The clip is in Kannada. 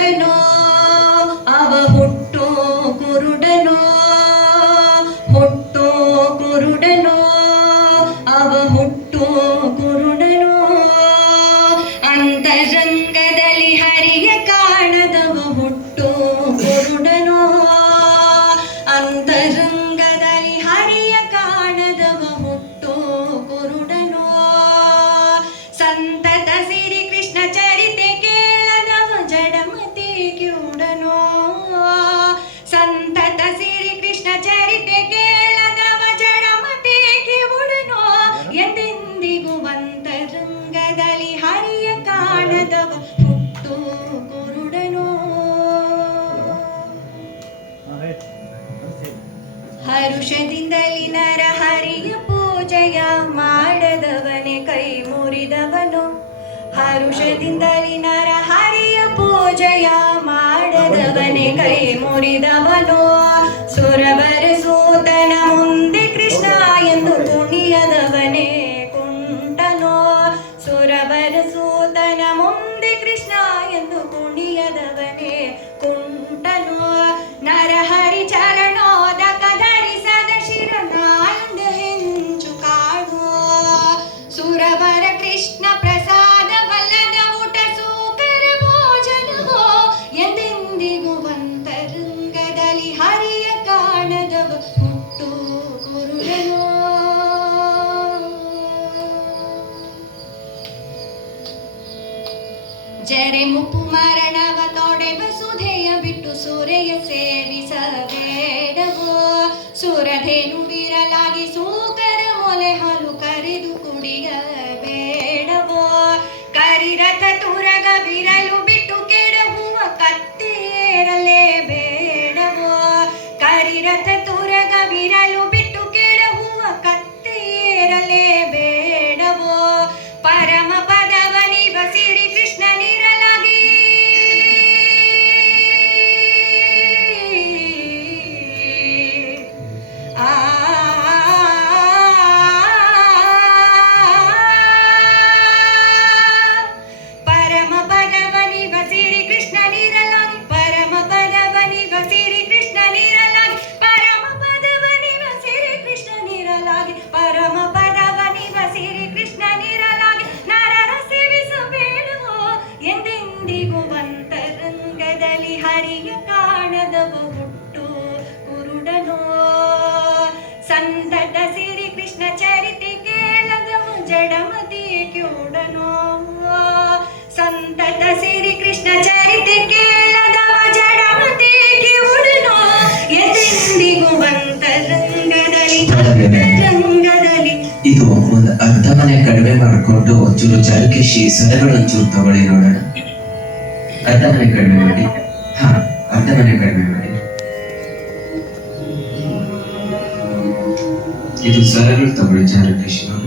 ಕುರುಡನೋ ಅವ ಹುಟ್ಟೋ ಕುರುಡನೋ ಹುಟ್ಟೋ ಕುರುಡನೋ ಅವ ಹುಟ್ಟೋ ಕುರುಡನೋ. ಅಂತರಂಗದಲ್ಲಿ ಹರಿಯ ಕಾಣದವ ಹುಟ್ಟು ಕೃಷ್ಣ ಚರಿತೆ ಕೇಳದವ ಜಡಮತೆಗೆ ಕಿವುಡನೋ? ಎಂದೆಂದಿಗೂ ಅಂತರಂಗದಲ್ಲಿ ಹರಿಯ ಕಾಣದವ ಹುಟ್ಟು ಕುರುಡನೋ? ಹರುಷದಿಂದಲಿ ನರ ಹರಿಯ ಪೂಜೆಯ ಮಾಡದವನೇ ಕೈ ಮುರಿದವನು? ಹರುಷದಿಂದಲಿ ನರ ಹರಿಯ ಪೂಜೆಯ ಮಾಡದವನೇ ಕೈ ಮುರಿದವನು ಸುರವರ ಸೂತನ ಮುಂದೆ ಕೃಷ್ಣ ಎಂದು ಕುಣಿಯದವನೇ ಕುಂಟನೋ ನರಹರಿ ಚರಣೋದಕ ಧರಿಸದ ಶಿರನಾಂದ ಹೆಂಚು ಕಾಣೋ ಸುರವರ ಕೃಷ್ಣ ಪ್ರಸಾದ ಬಲ್ಲದ ಊಟ ಸೂಕರ ಭೋಜನವೋ ಎಂದೆಂದಿಗೂ ಅಂತರಂಗದಲ್ಲಿ ಹರಿಯ ಜರೆ ಮುಪ್ಪು ಮರಣವ ತೊಡೆವ ಸುಧೆಯ ಬಿಟ್ಟು ಸೂರೆಯ ಸೇವಿಸಬೇಡವೋ. ಸುರಧೇನು ವಿರಲಾಗಿ ಸೂಕರ ಮೊಲೆ ಹಾಲು ಕರೆದು ಕುಡಿಯಬೇಡವೋ. ಕರಿರಥ ತುರಗ ವಿರಲು ಬಿಟ್ಟು ಕೆಡಹುವ ಕತ್ತೇರಲೇಬೇಡವೋ ಕರಿರಥ ತುರಗ ವಿರಲು ಸಂತತ ಸಿರಿ ಕೃಷ್ಣ ಚರಿತೆ ಕೇಳದ ಜಡಮತಿ ಕ್ಯೂಡನೋ. ಸಂತತ ಸಿರಿ ಕೃಷ್ಣ ಚರಿತೆ ಕೇಳದವ ಜಡಮತಿ ಕ್ಯೂಡನೋ. ಎಂದೆಂದಿಗೂ ಬಂತರಂಗದಲ್ಲಿ ಅಂತರಂಗದಲ್ಲಿ ಇದು ಒಂದು ಅರ್ಧ ಮನೆ ಕಡಿಮೆ ಮಾಡಿಕೊಂಡು ಒಂಚೂರು ಜರುಗಿಸಿ ಸ್ವರಗಳು ಒಂಚೂರು ತಗೊಳ್ಳಿ ನೋಡೋಣ. ಅರ್ಧ ಮನೆ ಕಡಿಮೆ ಮಾಡಿ. ಹಾ ಅರ್ಧ ಮನೆ ಕಡಿಮೆ ಮಾಡಿ. 모든 사랑을 더불어 자아내시고